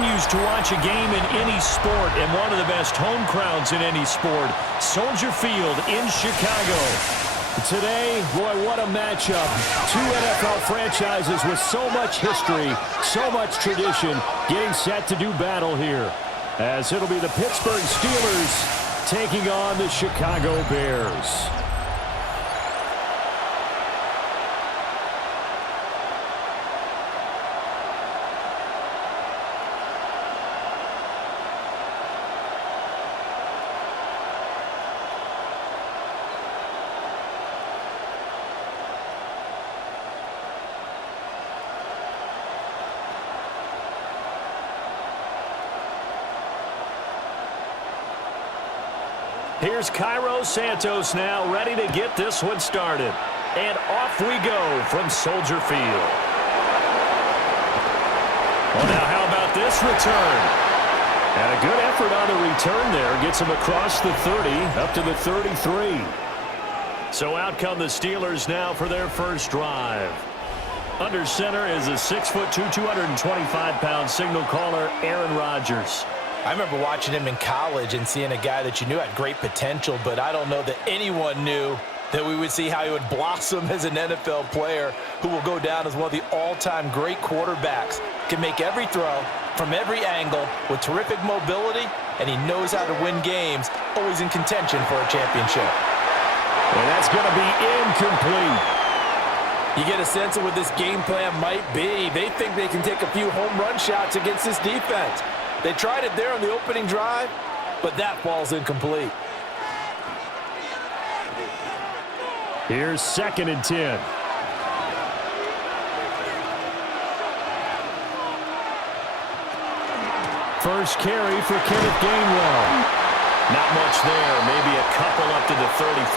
continues to watch a game in any sport and one of the best home crowds in any sport. Soldier Field in Chicago. Today, boy, what a matchup. Two NFL franchises with so much history, so much tradition, getting set to do battle here. As it'll be the Pittsburgh Steelers taking on the Chicago Bears. Here's Cairo Santos now, ready to get this one started. And off we go from Soldier Field. Well, now how about this return? And a good effort on the return there. Gets him across the 30, up to the 33. So out come the Steelers now for their first drive. Under center is a 6'2", 225-pound signal caller, Aaron Rodgers. I remember watching him in college and seeing a guy that you knew had great potential, but I don't know that anyone knew that we would see how he would blossom as an NFL player who will go down as one of the all-time great quarterbacks. Can make every throw from every angle with terrific mobility, and he knows how to win games, always in contention for a championship. And that's going to be incomplete. You get a sense of what this game plan might be. They think they can take a few home run shots against this defense. They tried it there on the opening drive, but that falls incomplete. Here's 2nd and 10. First carry for Kenneth Gainwell. Not much there, maybe a couple up to the 35.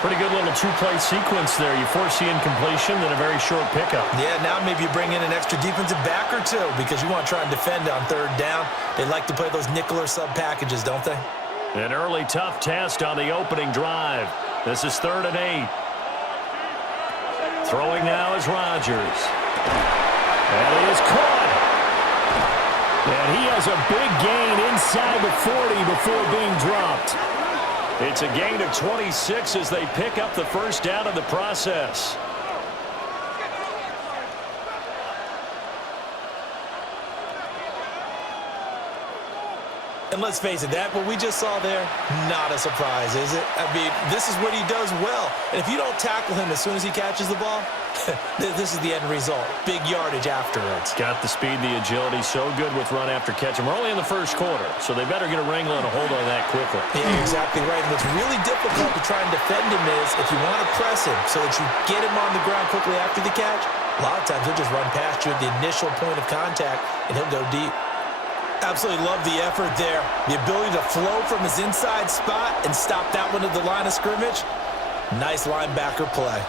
Pretty good little two-play sequence there. You force the incompletion, then a very short pickup. Yeah, now maybe you bring in an extra defensive back or two because you want to try and defend on 3rd down. They like to play those nickel or sub packages, don't they? An early tough test on the opening drive. This is 3rd and 8. Throwing now is Rodgers. And he is caught. And he has a big gain inside the 40 before being dropped. It's a gain of 26 as they pick up the first down in the process. And let's face it, that what we just saw there, not a surprise, is it? I mean, this is what he does well. And if you don't tackle him as soon as he catches the ball, this is the end result. Big yardage afterwards. Got the speed, the agility, so good with run after catch. And we're only in the first quarter, so they better get a wrangle and a hold on that quickly. Yeah, exactly right. And what's really difficult to try and defend him is if you want to press him so that you get him on the ground quickly after the catch, a lot of times he'll just run past you at the initial point of contact, and he'll go deep. Absolutely love the effort there. The ability to flow from his inside spot and stop that one at the line of scrimmage. Nice linebacker play.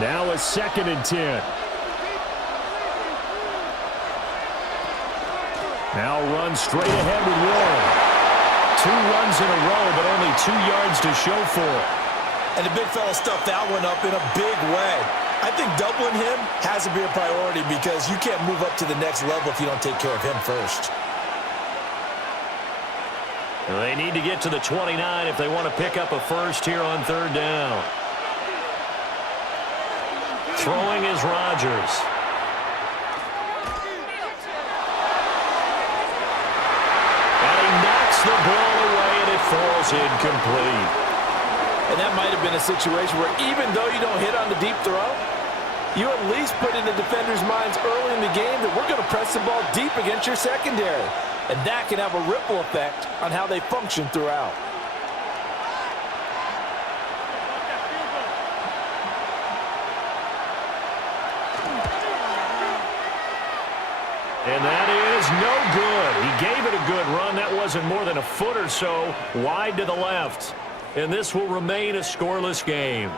Now a 2nd and 10. Now run straight ahead with Warren. 2 runs in a row, but only 2 yards to show for it. And the big fella stuffed that one up in a big way. I think doubling him has to be a priority because you can't move up to the next level if you don't take care of him first. They need to get to the 29 if they want to pick up a first here on 3rd down. Throwing is Rodgers. And he knocks the ball away, and it falls incomplete. And that might have been a situation where even though you don't hit on the deep throw, you at least put in the defender's minds early in the game that we're going to press the ball deep against your secondary. And that can have a ripple effect on how they function throughout. And that is no good. He gave it a good run. That wasn't more than a foot or so wide to the left. And this will remain a scoreless game.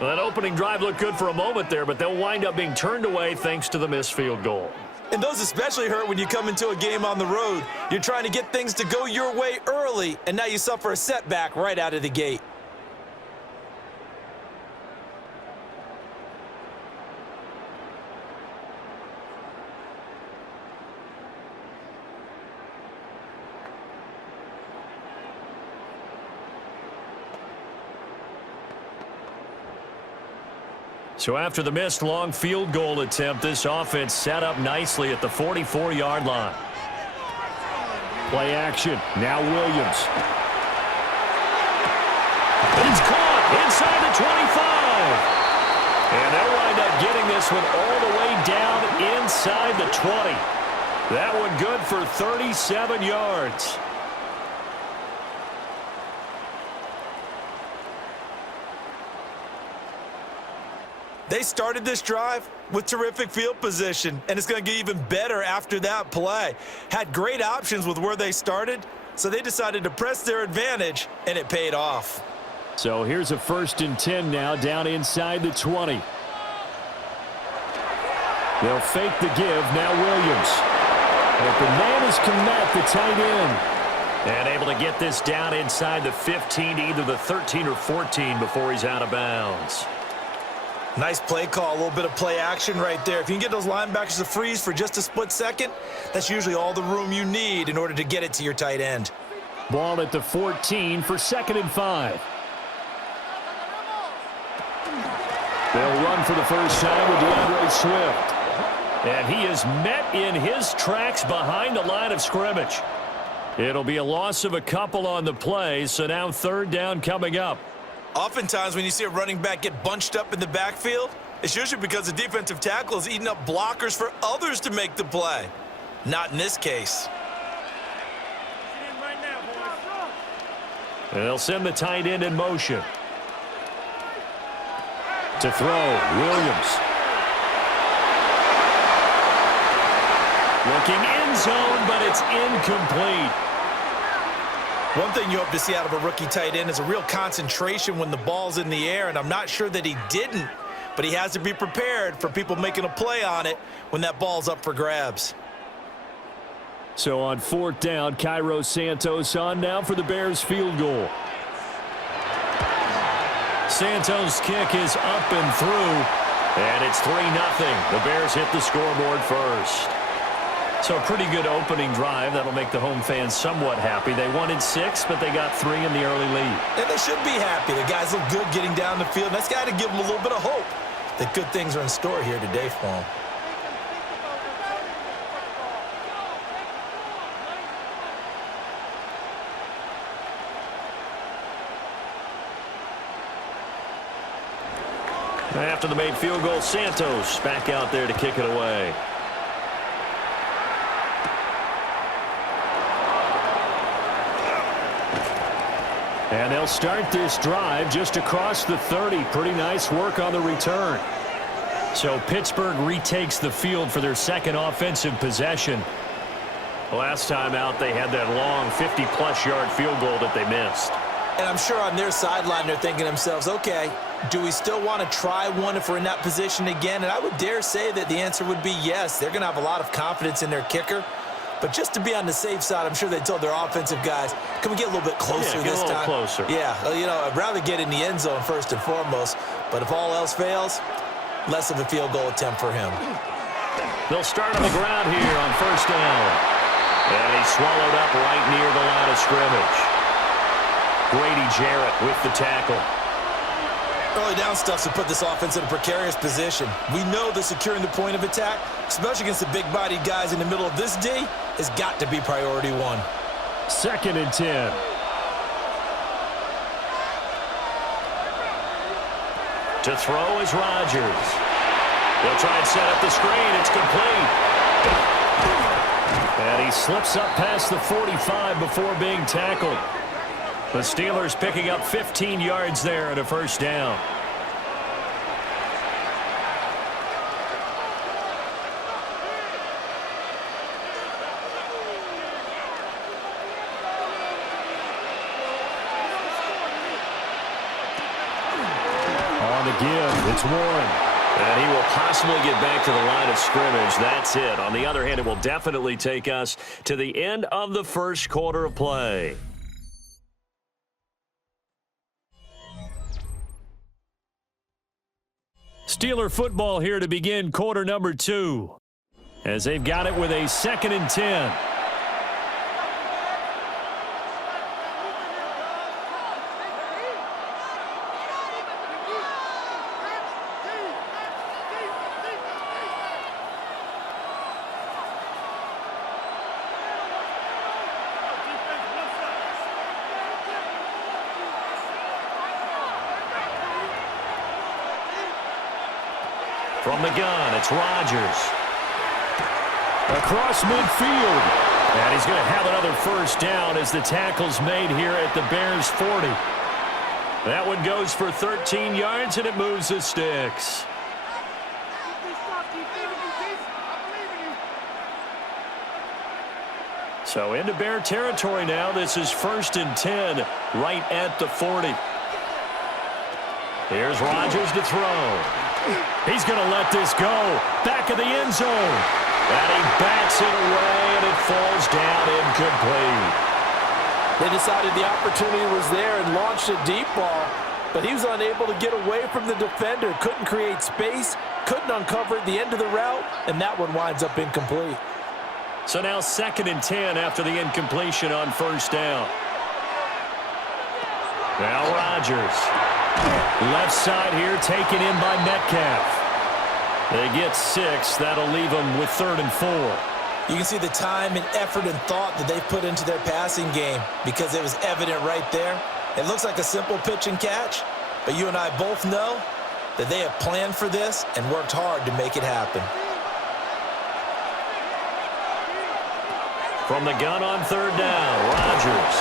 Well, that opening drive looked good for a moment there, but they'll wind up being turned away thanks to the missed field goal. And those especially hurt when you come into a game on the road. You're trying to get things to go your way early, and now you suffer a setback right out of the gate. So after the missed long field goal attempt, this offense set up nicely at the 44-yard line. Play action. Now Williams. It's caught inside the 25. And they'll wind up getting this one all the way down inside the 20. That one good for 37 yards. They started this drive with terrific field position, and it's going to get even better after that play. Had great options with where they started, so they decided to press their advantage, and it paid off. So here's a 1st and 10 now down inside the 20. They'll fake the give. Now Williams. But the man is Komet, the tight end. And able to get this down inside the 15 to either the 13 or 14 before he's out of bounds. Nice play call, a little bit of play action right there. If you can get those linebackers to freeze for just a split second, that's usually all the room you need in order to get it to your tight end. Ball at the 14 for 2nd and 5. They'll run for the first time with DeAndre Swift. And he is met in his tracks behind the line of scrimmage. It'll be a loss of a couple on the play, so now 3rd down coming up. Oftentimes when you see a running back get bunched up in the backfield, it's usually because the defensive tackle is eating up blockers for others to make the play. Not in this case. And they'll send the tight end in motion. To throw, Williams. Looking end zone, but it's incomplete. One thing you hope to see out of a rookie tight end is a real concentration when the ball's in the air, and I'm not sure that he didn't, but he has to be prepared for people making a play on it when that ball's up for grabs. So on 4th down, Cairo Santos on now for the Bears field goal. Santos' kick is up and through, and it's 3-0. The Bears hit the scoreboard first. So a pretty good opening drive. That'll make the home fans somewhat happy. They wanted 6, but they got 3 in the early lead. And they should be happy. The guys look good getting down the field. That's got to give them a little bit of hope that good things are in store here today for them. After the made field goal, Santos back out there to kick it away. And they'll start this drive just across the 30. Pretty nice work on the return. So Pittsburgh retakes the field for their 2nd offensive possession. Last time out, they had that long 50-plus yard field goal that they missed. And I'm sure on their sideline they're thinking to themselves, okay, do we still want to try one if we're in that position again? And I would dare say that the answer would be yes. They're going to have a lot of confidence in their kicker. But just to be on the safe side, I'm sure they told their offensive guys, can we get a little bit closer this time? Closer. Yeah, you know, I'd rather get in the end zone first and foremost. But if all else fails, less of a field goal attempt for him. They'll start on the ground here on 1st down. And he's swallowed up right near the line of scrimmage. Grady Jarrett with the tackle. Early down stuff to put this offense in a precarious position. We know that securing the point of attack, especially against the big-bodied guys in the middle of this D, has got to be priority 1. 2nd and 10. To throw is Rodgers. They'll try and set up the screen. It's complete. And he slips up past the 45 before being tackled. The Steelers picking up 15 yards there at a 1st down. On the give, it's Warren. And he will possibly get back to the line of scrimmage. That's it. On the other hand, it will definitely take us to the end of the 1st quarter of play. Steeler football here to begin quarter number 2. As they've got it with a 2nd and 10. From the gun, it's Rodgers. Across midfield. And he's going to have another first down as the tackle's made here at the Bears' 40. That one goes for 13 yards, and it moves the sticks. So into Bear territory now. This is 1st and 10 right at the 40. Here's Rodgers to throw. He's going to let this go. Back of the end zone. And he bats it away, and it falls down incomplete. They decided the opportunity was there and launched a deep ball, but he was unable to get away from the defender. Couldn't create space, couldn't uncover the end of the route, and that one winds up incomplete. So now 2nd and 10 after the incompletion on first down. Now Rodgers. Left side here taken in by Metcalf. They get 6. That'll leave them with 3rd and 4. You can see the time and effort and thought that they put into their passing game because it was evident right there. It looks like a simple pitch and catch, but you and I both know that they have planned for this and worked hard to make it happen. From the gun on 3rd down, Rodgers.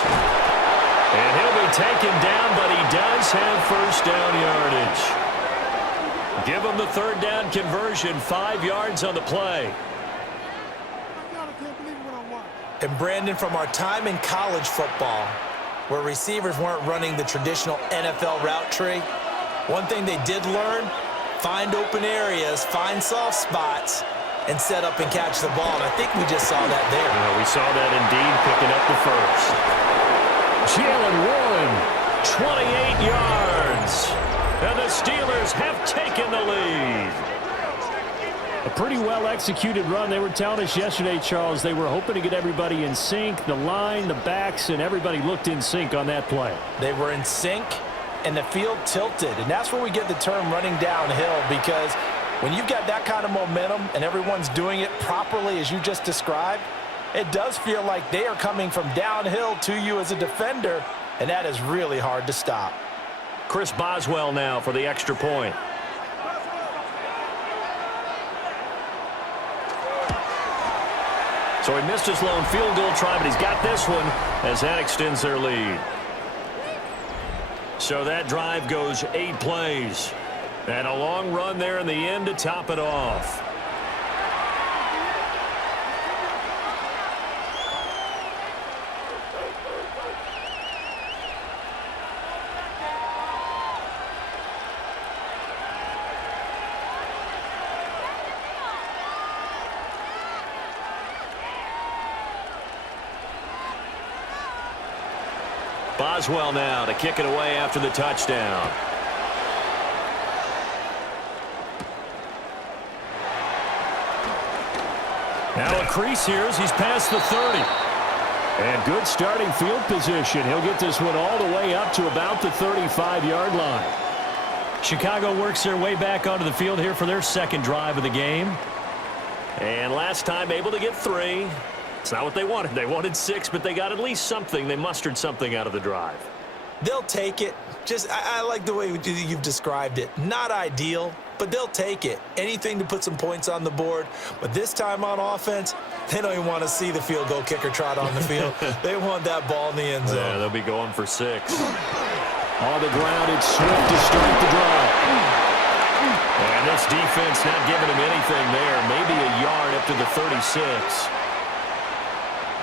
And he'll be taken down, but he does have first down yardage. Give him the 3rd down conversion, 5 yards on the play. And Brandon, from our time in college football, where receivers weren't running the traditional NFL route tree, one thing they did learn, find open areas, find soft spots, and set up and catch the ball. And I think we just saw that there. Yeah, we saw that indeed, picking up the first. Jalen Warren, 28 yards. And the Steelers have taken the lead. A pretty well-executed run. They were telling us yesterday, Charles, they were hoping to get everybody in sync. The line, the backs, and everybody looked in sync on that play. They were in sync, and the field tilted. And that's where we get the term running downhill, because when you've got that kind of momentum and everyone's doing it properly as you just described, it does feel like they are coming from downhill to you as a defender, and that is really hard to stop. Chris Boswell now for the extra point. So he missed his lone field goal try, but he's got this one as that extends their lead. So that drive goes 8 plays. And a long run there in the end to top it off. Boswell now to kick it away after the touchdown. Now a crease here as he's past the 30. And good starting field position. He'll get this one all the way up to about the 35-yard line. Chicago works their way back onto the field here for their second drive of the game. And last time able to get 3. It's not what they wanted. They wanted 6, but they got at least something. They mustered something out of the drive. They'll take it. I like the way you've described it. Not ideal, but they'll take it. Anything to put some points on the board. But this time on offense, they don't even want to see the field goal kicker trot on the field. They want that ball in the end zone. Yeah, they'll be going for 6. On the ground, it's Swift to start the drive. And this defense not giving him anything there. Maybe a yard up to the 36.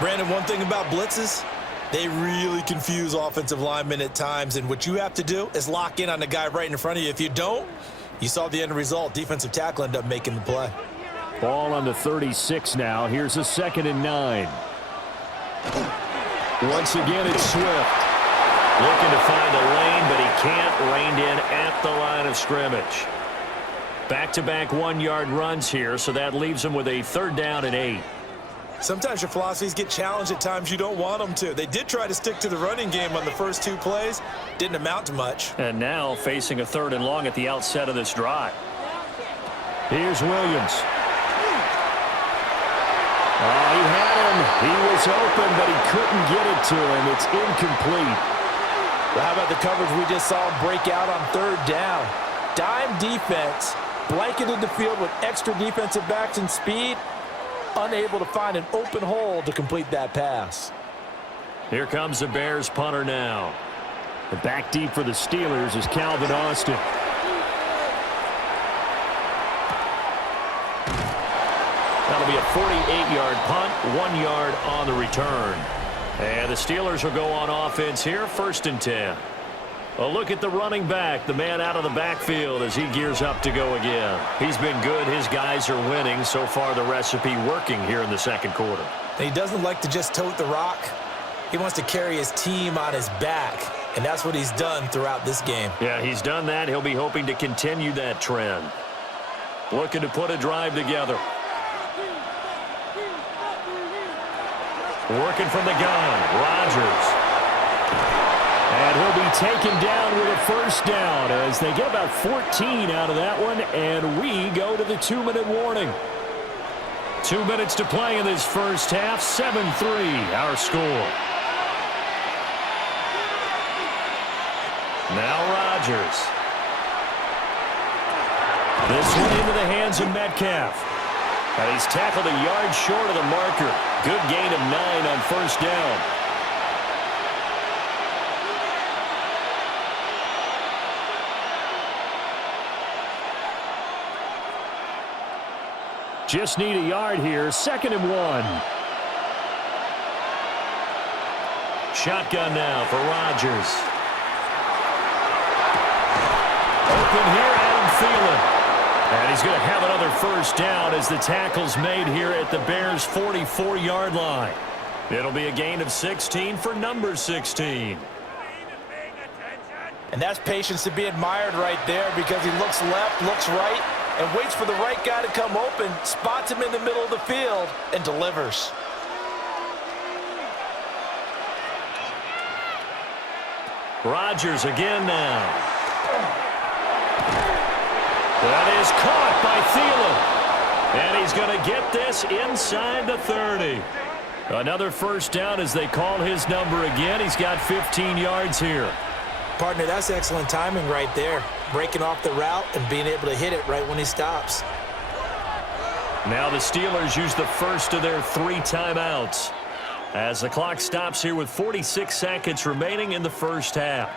Brandon, one thing about blitzes, they really confuse offensive linemen at times, and what you have to do is lock in on the guy right in front of you. If you don't, you saw the end result. Defensive tackle ended up making the play. Ball on the 36 now. Here's a 2nd and 9. Once again, it's Swift. Looking to find a lane, but he can't. Reined in at the line of scrimmage. Back-to-back 1-yard runs here, so that leaves him with a 3rd down and 8. Sometimes your philosophies get challenged at times you don't want them to. They did try to stick to the running game on the first 2 plays. Didn't amount to much. And now facing a 3rd and long at the outset of this drive. Here's Williams. Oh, he had him. He was open, but he couldn't get it to him. It's incomplete. Well, how about the coverage we just saw him break out on 3rd down? Dime defense, blanketed the field with extra defensive backs and speed, unable to find an open hole to complete that pass. Here comes the Bears punter now. The back deep for the Steelers is Calvin Austin. That'll be a 48-yard punt, 1 yard on the return. And the Steelers will go on offense here, 1st and 10. A look at the running back, the man out of the backfield as he gears up to go again. He's been good. His guys are winning. So far, the recipe working here in the second quarter. And he doesn't like to just tote the rock. He wants to carry his team on his back, and that's what he's done throughout this game. Yeah, he's done that. He'll be hoping to continue that trend. Looking to put a drive together. Working from the gun, Rodgers. And he'll be taken down with a 1st down as they get about 14 out of that one, and we go to the 2-minute warning. 2 minutes to play in this first half, 7-3 our score. Now Rodgers. This one into the hands of Metcalf. And he's tackled a yard short of the marker. Good gain of 9 on 1st down. Just need a yard here. 2nd and 1. Shotgun now for Rodgers. Open here, Adam Thielen. And he's going to have another 1st down as the tackle's made here at the Bears' 44-yard line. It'll be a gain of 16 for number 16. And that's patience to be admired right there because he looks left, looks right, and waits for the right guy to come open, spots him in the middle of the field, and delivers. Rodgers again now. That is caught by Thielen. And he's going to get this inside the 30. Another 1st down as they call his number again. He's got 15 yards here. Partner, that's excellent timing right there. Breaking off the route and being able to hit it right when he stops. Now the Steelers use the first of their 3 timeouts as the clock stops here with 46 seconds remaining in the first half.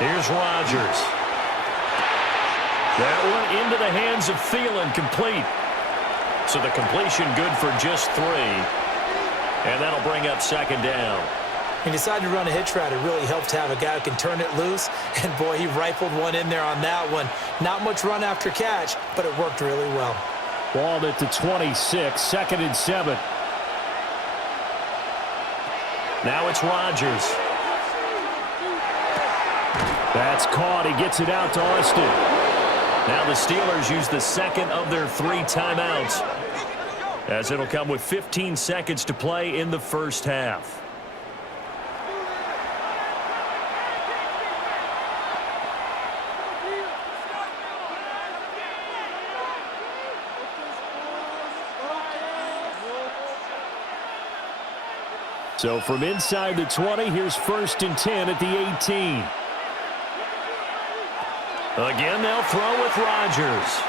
Here's Rodgers. That one into the hands of Thielen, complete. So the completion good for just 3. And that'll bring up 2nd down. He decided to run a hitch route. It really helps to have a guy who can turn it loose. And, boy, he rifled one in there on that one. Not much run after catch, but it worked really well. Ball at the 26, 2nd and 7. Now it's Rodgers. That's caught. He gets it out to Austin. Now the Steelers use the 2nd of their 3 timeouts as it'll come with 15 seconds to play in the first half. So from inside the 20, here's 1st and 10 at the 18. Again, they'll throw with Rodgers.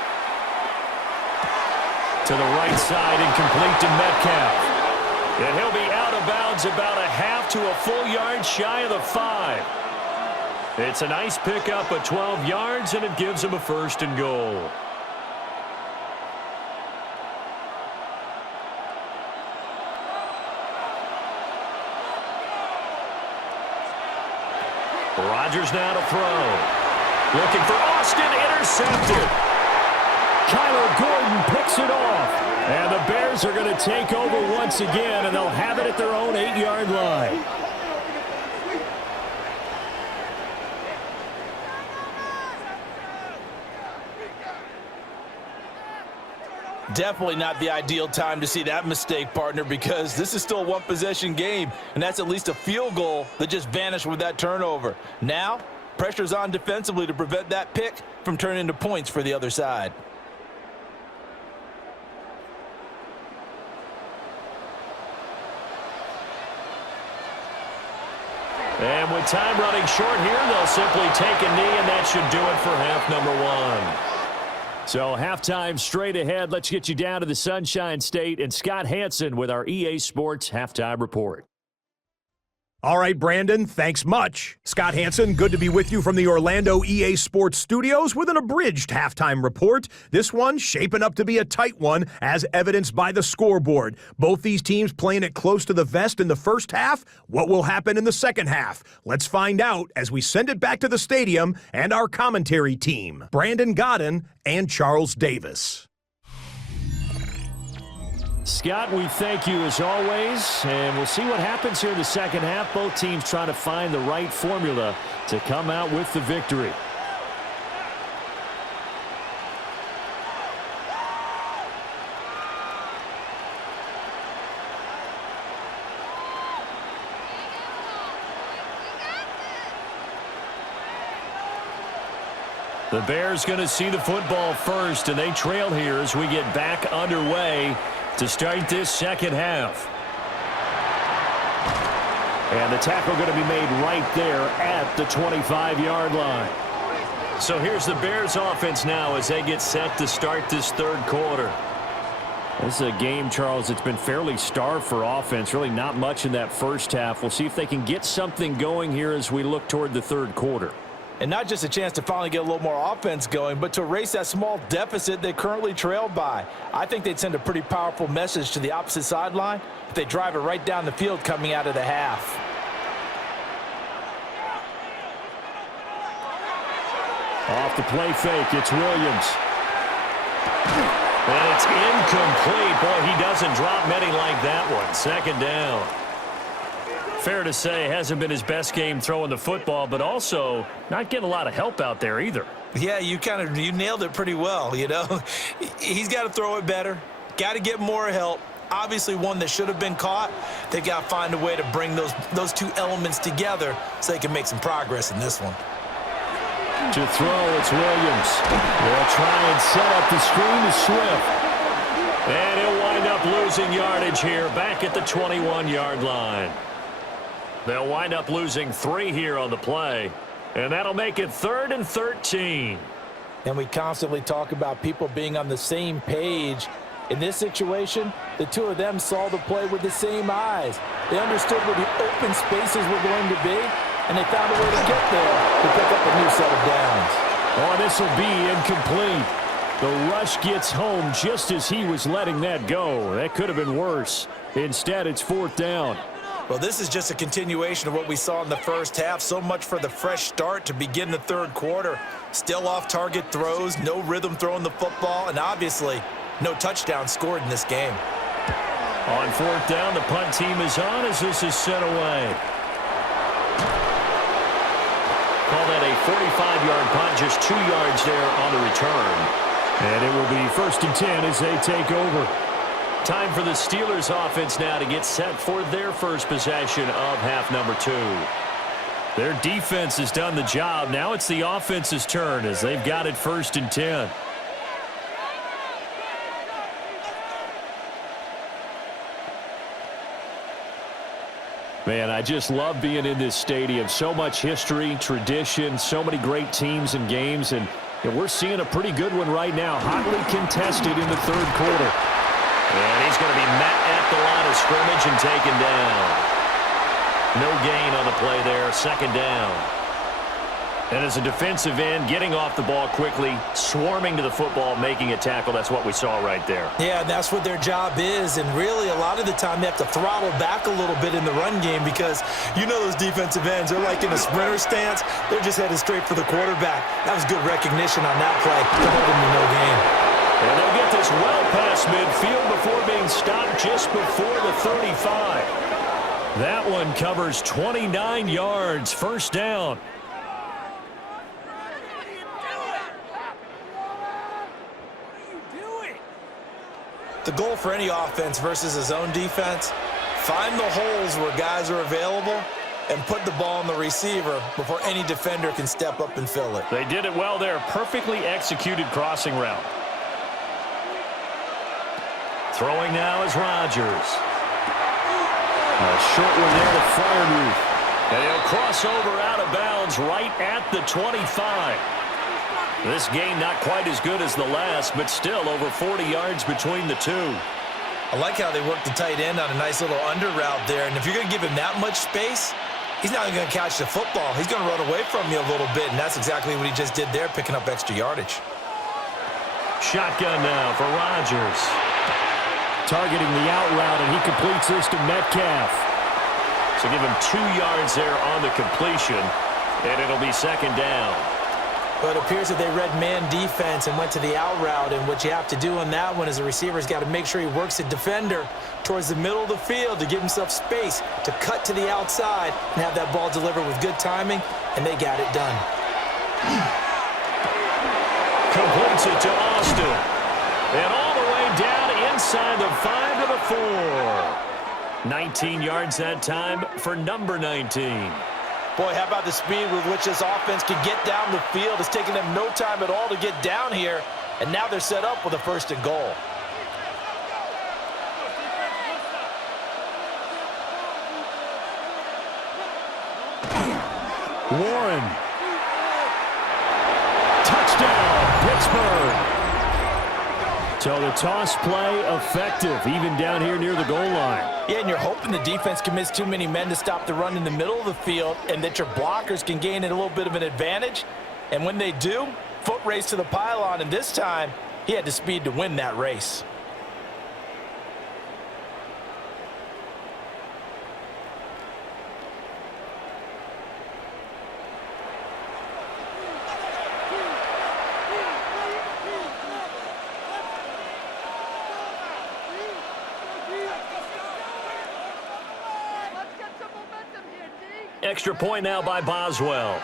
To the right side and complete to Metcalf. And he'll be out of bounds about a half to a full yard shy of the 5. It's a nice pickup of 12 yards, and it gives him a 1st and goal. Rodgers now to throw. Looking for Austin, intercepted. Kyler Gordon picks it off. And the Bears are going to take over once again, and they'll have it at their own 8-yard line. Definitely not the ideal time to see that mistake, partner, because this is still a one-possession game, and that's at least a field goal that just vanished with that turnover. Now, pressure's on defensively to prevent that pick from turning into points for the other side. And with time running short here, they'll simply take a knee, and that should do it for half number one. So halftime straight ahead. Let's get you down to the Sunshine State and Scott Hansen with our EA Sports Halftime Report. All right, Brandon, thanks much. Scott Hansen, good to be with you from the Orlando EA Sports Studios with an abridged halftime report. This one shaping up to be a tight one, as evidenced by the scoreboard. Both these teams playing it close to the vest in the first half. What will happen in the second half? Let's find out as we send it back to the stadium and our commentary team, Brandon Godden and Charles Davis. Scott, we thank you as always, and we'll see what happens here in the second half. Both teams trying to find the right formula to come out with the victory. The Bears going to see the football first, and they trail here as we get back underway to start this second half. And the tackle going to be made right there at the 25-yard line. So here's the Bears offense now as they get set to start this third quarter. This is a game, Charles, that's been fairly starved for offense. Really not much in that first half. We'll see if they can get something going here as we look toward the third quarter. And not just a chance to finally get a little more offense going, but to erase that small deficit they currently trailed by. I think they'd send a pretty powerful message to the opposite sideline if they drive it right down the field coming out of the half. Off the play fake, it's Williams. And it's incomplete. Boy, he doesn't drop many like that one. Second down. Fair to say, hasn't been his best game throwing the football, but also not getting a lot of help out there either. Yeah, you nailed it pretty well, you know. He's got to throw it better, got to get more help. Obviously one that should have been caught. They've got to find a way to bring those two elements together so they can make some progress in this one. To throw, it's Williams. They'll try and set up the screen to Swift. And he'll wind up losing yardage here back at the 21-yard line. They'll wind up losing 3 here on the play, and that'll make it 3rd and 13. And we constantly talk about people being on the same page. In this situation, the two of them saw the play with the same eyes. They understood where the open spaces were going to be, and they found a way to get there to pick up a new set of downs. Oh, this will be incomplete. The rush gets home just as he was letting that go. That could have been worse. Instead, it's 4th down. Well, this is just a continuation of what we saw in the first half. So much for the fresh start to begin the third quarter. Still off-target throws, no rhythm throwing the football, and obviously no touchdown scored in this game. On 4th down, the punt team is on as this is sent away. Call that a 45-yard punt, just 2 yards there on the return. And it will be 1st and 10 as they take over. Time for the Steelers offense now to get set for their first possession of half number 2. Their defense has done the job. Now it's the offense's turn as they've got it 1st and 10. Man, I just love being in this stadium. So much history, tradition, so many great teams and games, and we're seeing a pretty good one right now, hotly contested in the third quarter. And he's going to be met at the line of scrimmage and taken down. No gain on the play there, 2nd down. And as a defensive end, getting off the ball quickly, swarming to the football, making a tackle, that's what we saw right there. Yeah, that's what their job is, and really a lot of the time they have to throttle back a little bit in the run game because you know those defensive ends, they're like in a sprinter stance, they're just headed straight for the quarterback. That was good recognition on that play to hold him to no gain. And they'll get this well past midfield before being stopped just before the 35. That one covers 29 yards, 1st down. The goal for any offense versus a zone defense, find the holes where guys are available and put the ball on the receiver before any defender can step up and fill it. They did it well there. Perfectly executed crossing route. Throwing now is Rodgers. A short one there to Freiermuth. And he'll cross over out of bounds right at the 25. This game not quite as good as the last, but still over 40 yards between the two. I like how they work the tight end on a nice little under route there. And if you're going to give him that much space, he's not even going to catch the football. He's going to run away from you a little bit, and that's exactly what he just did there, picking up extra yardage. Shotgun now for Rodgers. Targeting the out route, and he completes this to Metcalf. So give him 2 yards there on the completion, and it'll be second down. But it appears that they read man defense and went to the out route, and what you have to do on that one is the receiver's got to make sure he works the defender towards the middle of the field to give himself space to cut to the outside and have that ball delivered with good timing, and they got it done. Completes it to Austin. And all the way down inside the 5 to the 4. 19 yards that time for number 19. Boy, how about the speed with which this offense can get down the field? It's taken them no time at all to get down here, and now they're set up with a 1st and goal. Warren. Touchdown, Pittsburgh. So the toss play effective, even down here near the goal line. Yeah, and you're hoping the defense commits too many men to stop the run in the middle of the field and that your blockers can gain a little bit of an advantage. And when they do, foot race to the pylon, and this time he had the speed to win that race. Extra point now by Boswell.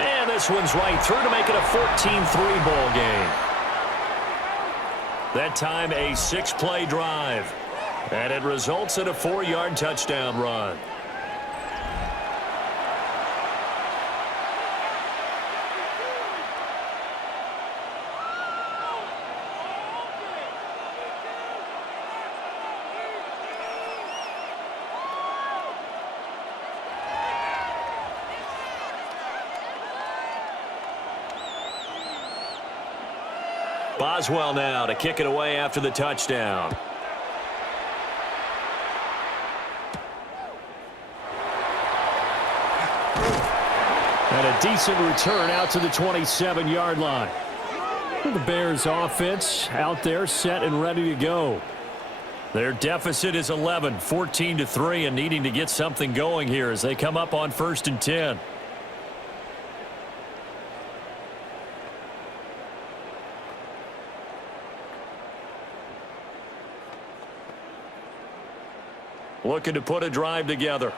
And this one's right through to make it a 14-3 ball game. That time a 6-play drive. And it results in a 4-yard touchdown run. Boswell now to kick it away after the touchdown. And a decent return out to the 27-yard line. The Bears offense out there set and ready to go. Their deficit is 11, 14-3, and needing to get something going here as they come up on 1st and 10. Looking to put a drive together.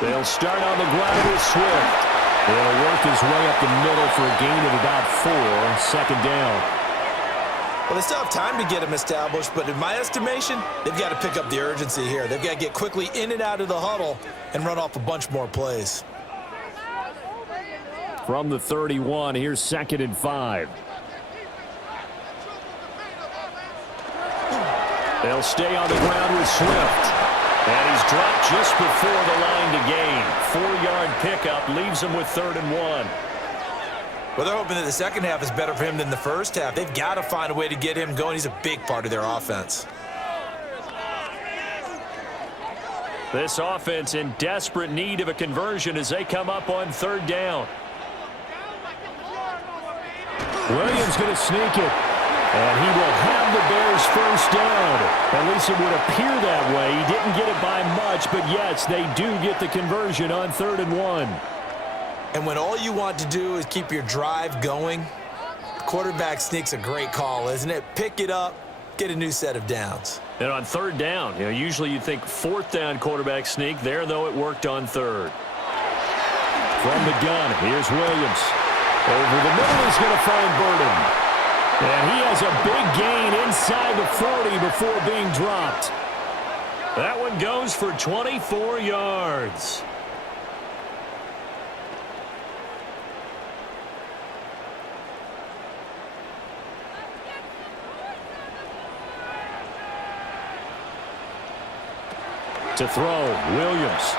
They'll start on the ground with Swift. They'll work his way up the middle for a gain of about 4, 2nd down. Well, they still have time to get him established, but in my estimation, they've got to pick up the urgency here. They've got to get quickly in and out of the huddle and run off a bunch more plays. From the 31, here's 2nd and 5. They'll stay on the ground with Swift. And he's dropped just before the line to gain. 4-yard pickup leaves him with 3rd and 1. Well, they're hoping that the second half is better for him than the first half. They've got to find a way to get him going. He's a big part of their offense. This offense in desperate need of a conversion as they come up on 3rd down. Williams going to sneak it. And he will have the Bears 1st down. At least it would appear that way. He didn't get it by much, but yes, they do get the conversion on 3rd and 1. And when all you want to do is keep your drive going, quarterback sneak's a great call, isn't it? Pick it up, get a new set of downs. And on third down, usually you think fourth down quarterback sneak. There, though, it worked on third. From the gun, here's Williams. Over the middle, he's going to find Burden. And he has a big gain inside the 40 before being dropped. That one goes for 24 yards. To throw, Williams.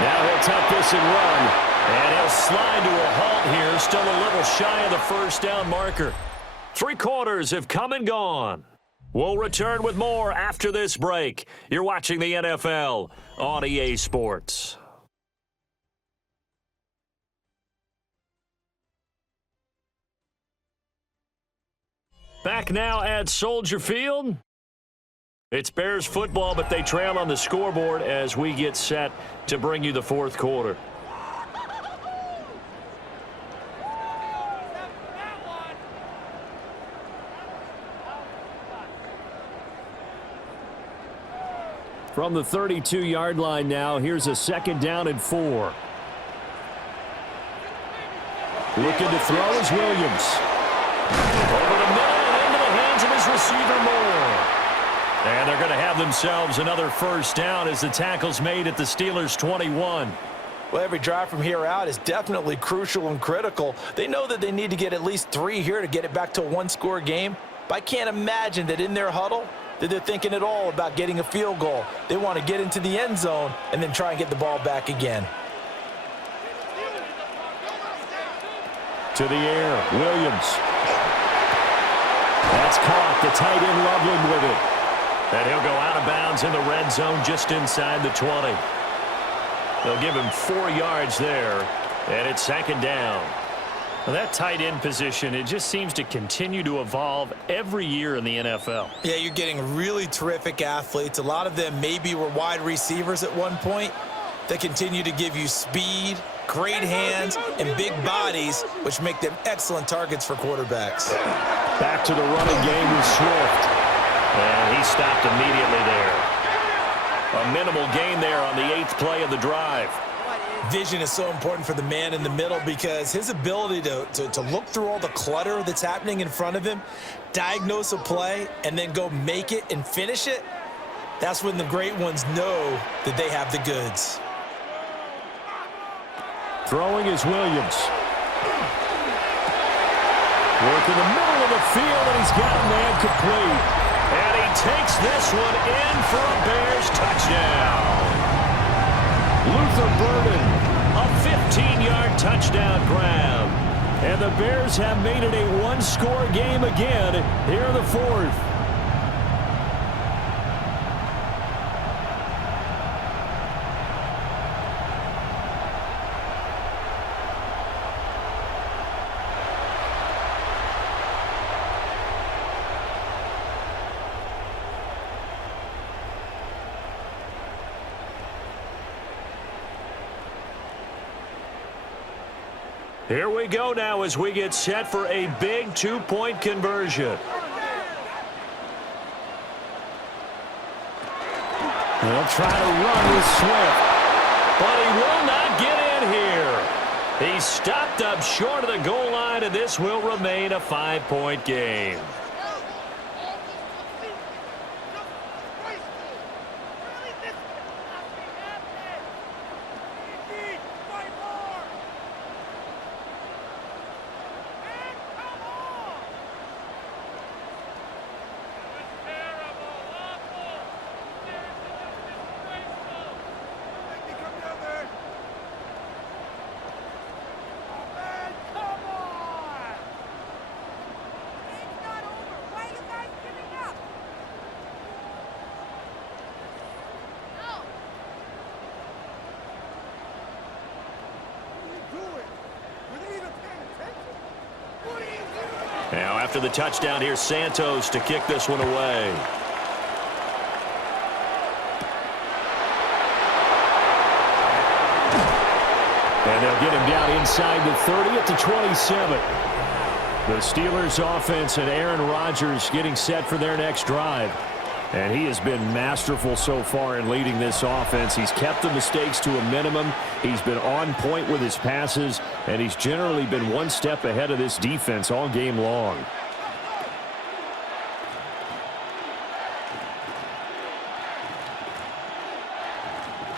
Now he'll tuck this and run. And he'll slide to a halt here. Still a little shy of the first down marker. 3 quarters have come and gone. We'll return with more after this break. You're watching the NFL on EA Sports. Back now at Soldier Field. It's Bears football, but they trail on the scoreboard as we get set to bring you the fourth quarter. From the 32-yard line now, here's a 2nd down and 4. Looking to throw is Williams. Over the middle and into the hands of his receiver Moore. And they're going to have themselves another first down as the tackle's made at the Steelers' 21. Well, every drive from here out is definitely crucial and critical. They know that they need to get at least 3 here to get it back to a one-score game. But I can't imagine that in their huddle that they're thinking at all about getting a field goal. They want to get into the end zone and then try and get the ball back again. To the air, Williams. That's caught. The tight end Loveland with it. And he'll go out of bounds in the red zone just inside the 20. They'll give him 4 yards there, and it's 2nd down. Well, that tight end position, it just seems to continue to evolve every year in the NFL. Yeah, you're getting really terrific athletes. A lot of them maybe were wide receivers at one point. They continue to give you speed, great hands, and big bodies, which make them excellent targets for quarterbacks. Back to the running game with Swift. And he stopped immediately there. A minimal gain there on the 8th play of the drive. Vision is so important for the man in the middle because his ability to look through all the clutter that's happening in front of him, diagnose a play, and then go make it and finish it, that's when the great ones know that they have the goods. Throwing is Williams. Work in the middle of the field, and he's got a man complete. And he takes this one in for a Bears touchdown. Luther Burden, a 15-yard touchdown grab. And the Bears have made it a one-score game again here in the 4th. Here we go now as we get set for a big 2-point conversion. They'll try to run with Swift, but he will not get in here. He's stopped up short of the goal line, and this will remain a 5-point game. Now after the touchdown, here's Santos to kick this one away. And they'll get him down inside the 30 at the 27. The Steelers offense and Aaron Rodgers getting set for their next drive. And he has been masterful so far in leading this offense. He's kept the mistakes to a minimum. He's been on point with his passes, and he's generally been one step ahead of this defense all game long.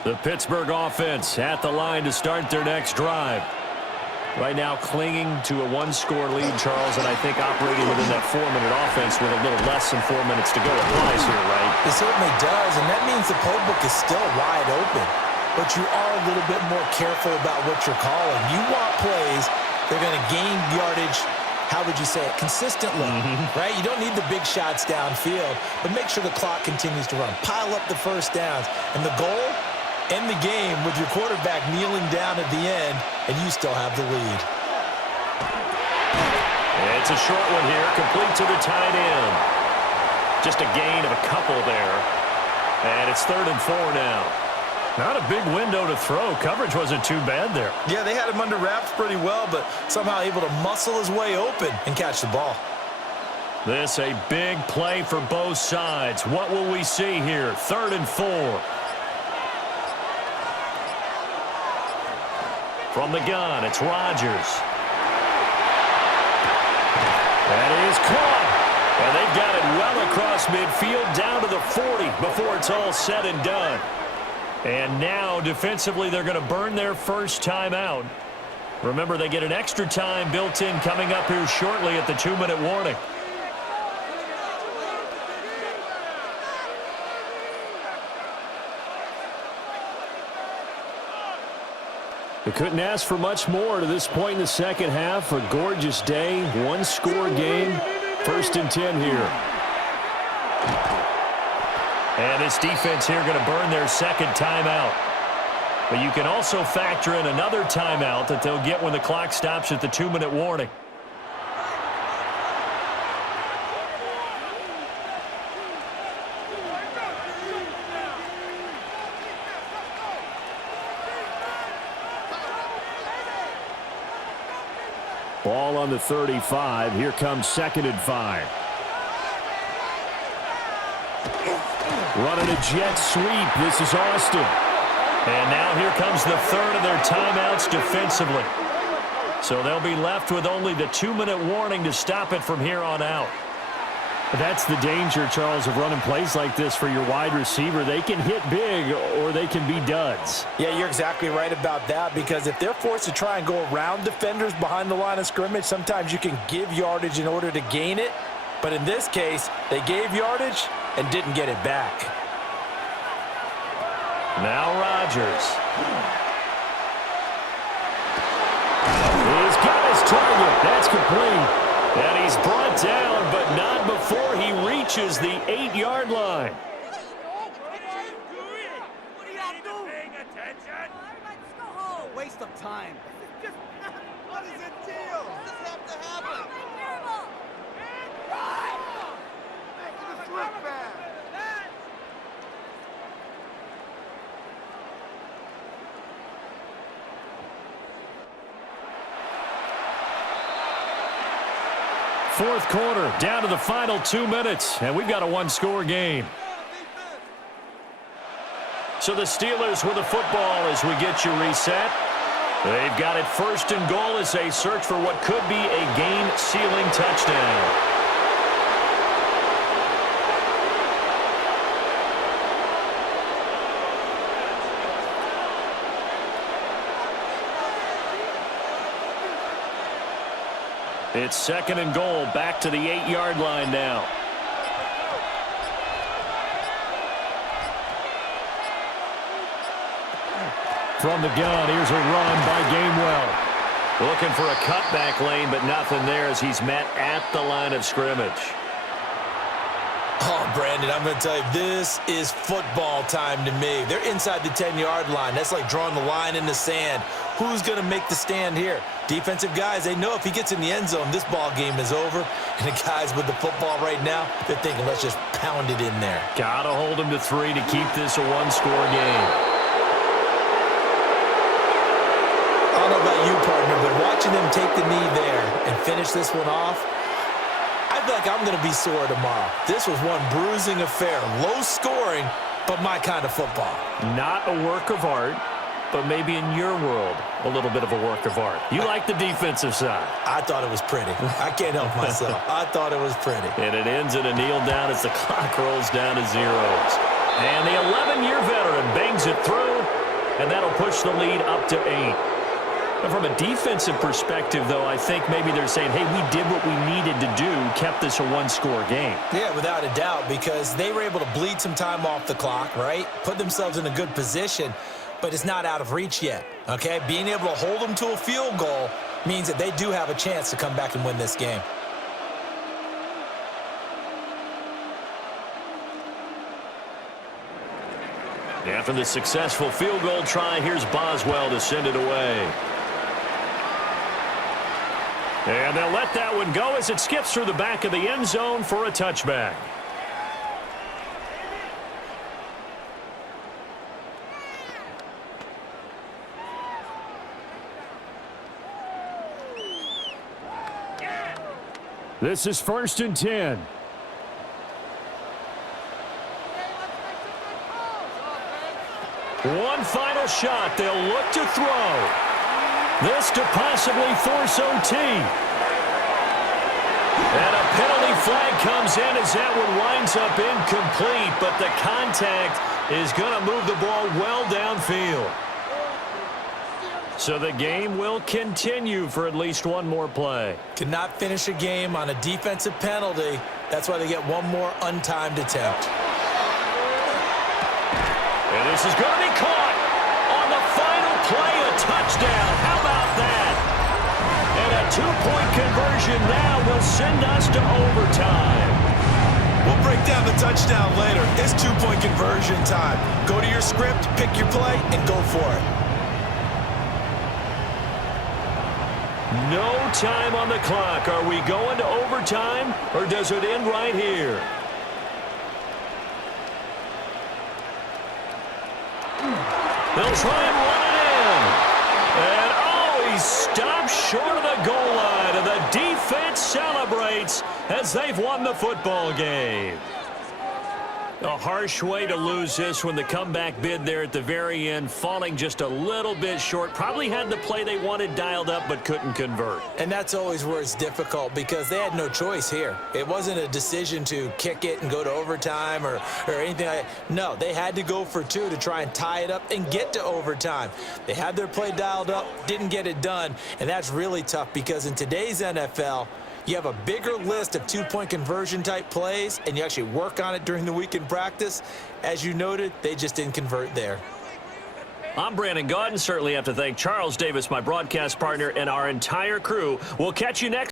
The Pittsburgh offense at the line to start their next drive. Right now clinging to a one-score lead, Charles, and I think operating within that 4-minute offense with a little less than 4 minutes to go applies here, right? It certainly does, and that means the playbook is still wide open. But you are a little bit more careful about what you're calling. You want plays that are going to gain yardage, how would you say it, consistently, right? You don't need the big shots downfield, but make sure the clock continues to run. Pile up the first downs. And the goal? End the game with your quarterback kneeling down at the end, and you still have the lead. It's a short one here, complete to the tight end. Just a gain of a couple there. And it's 3rd and 4 now. Not a big window to throw. Coverage wasn't too bad there. Yeah, they had him under wraps pretty well, but somehow able to muscle his way open and catch the ball. This a big play for both sides. What will we see here? 3rd and 4. From the gun, it's Rodgers. That is caught. And they've got it well across midfield down to the 40 before it's all said and done. And now, defensively, they're going to burn their first timeout. Remember, they get an extra time built in coming up here shortly at the 2-minute warning. They couldn't ask for much more to this point in the second half. A gorgeous day, one-score game, 1st and 10 here. And this defense here going to burn their second timeout. But you can also factor in another timeout that they'll get when the clock stops at the 2-minute warning. Ball on the 35. Here comes 2nd and 5. Running a jet sweep. This is Austin. And now here comes the 3rd of their timeouts defensively. So they'll be left with only the 2-minute warning to stop it from here on out. That's the danger, Charles, of running plays like this for your wide receiver. They can hit big or they can be duds. Yeah, you're exactly right about that, because if they're forced to try and go around defenders behind the line of scrimmage, sometimes you can give yardage in order to gain it. But in this case, they gave yardage and didn't get it back. Now Rodgers. He's got his target. That's complete. And he's brought down, but not before he reaches the 8-yard line. What are y'all doing? Paying attention? Let's go home. Waste of time. What is the deal? Does this have to happen? Making the slip back. Fourth quarter, down to the final 2 minutes, and we've got a one-score game. So the Steelers with the football as we get you reset. They've got it 1st and goal as they search for what could be a game-sealing touchdown. It's 2nd and goal, back to the 8-yard line now. From the gun, here's a run by Gainwell. Looking for a cutback lane, but nothing there as he's met at the line of scrimmage. Oh, Brandon, I'm going to tell you, this is football time to me. They're inside the 10-yard line. That's like drawing the line in the sand. Who's going to make the stand here? Defensive guys, they know if he gets in the end zone, this ball game is over. And the guys with the football right now, they're thinking, let's just pound it in there. Got to hold him to 3 to keep this a one-score game. I don't know about you, partner, but watching them take the knee there and finish this one off, I feel like I'm going to be sore tomorrow. This was one bruising affair. Low scoring, but my kind of football. Not a work of art, but maybe in your world, a little bit of a work of art. You like the defensive side. I thought it was pretty. I can't help myself. I thought it was pretty. And it ends in a kneel down as the clock rolls down to zeros. And the 11-year veteran bangs it through, and that'll push the lead up to 8. But from a defensive perspective, though, I think maybe they're saying, hey, we did what we needed to do, kept this a one-score game. Yeah, without a doubt, because they were able to bleed some time off the clock, right? Put themselves in a good position, but it's not out of reach yet, okay? Being able to hold them to a field goal means that they do have a chance to come back and win this game. After the successful field goal try, here's Boswell to send it away. And they'll let that one go as it skips through the back of the end zone for a touchback. This is 1st and 10. One final shot. They'll look to throw. This to possibly force OT. And a penalty flag comes in as that one winds up incomplete, but the contact is going to move the ball well downfield. So the game will continue for at least one more play. Cannot finish a game on a defensive penalty. That's why they get one more untimed attempt. And this is going to be caught on the final play, a touchdown. How about that? And a two-point conversion now will send us to overtime. We'll break down the touchdown later. It's two-point conversion time. Go to your script, pick your play, and go for it. No time on the clock. Are we going to overtime, or does it end right here? They'll try and run it in. And, oh, he stops short of the goal line, and the defense celebrates as they've won the football game. A harsh way to lose this when the comeback bid there at the very end, falling just a little bit short. Probably had the play they wanted dialed up but couldn't convert. And that's always where it's difficult because they had no choice here. It wasn't a decision to kick it and go to overtime or anything like that. No, they had to go for 2 to try and tie it up and get to overtime. They had their play dialed up, didn't get it done, and that's really tough because in today's NFL, you have a bigger list of two-point conversion type plays, and you actually work on it during the week in practice. As you noted, they just didn't convert there. I'm Brandon Gaudin. Certainly have to thank Charles Davis, my broadcast partner, and our entire crew. We'll catch you next.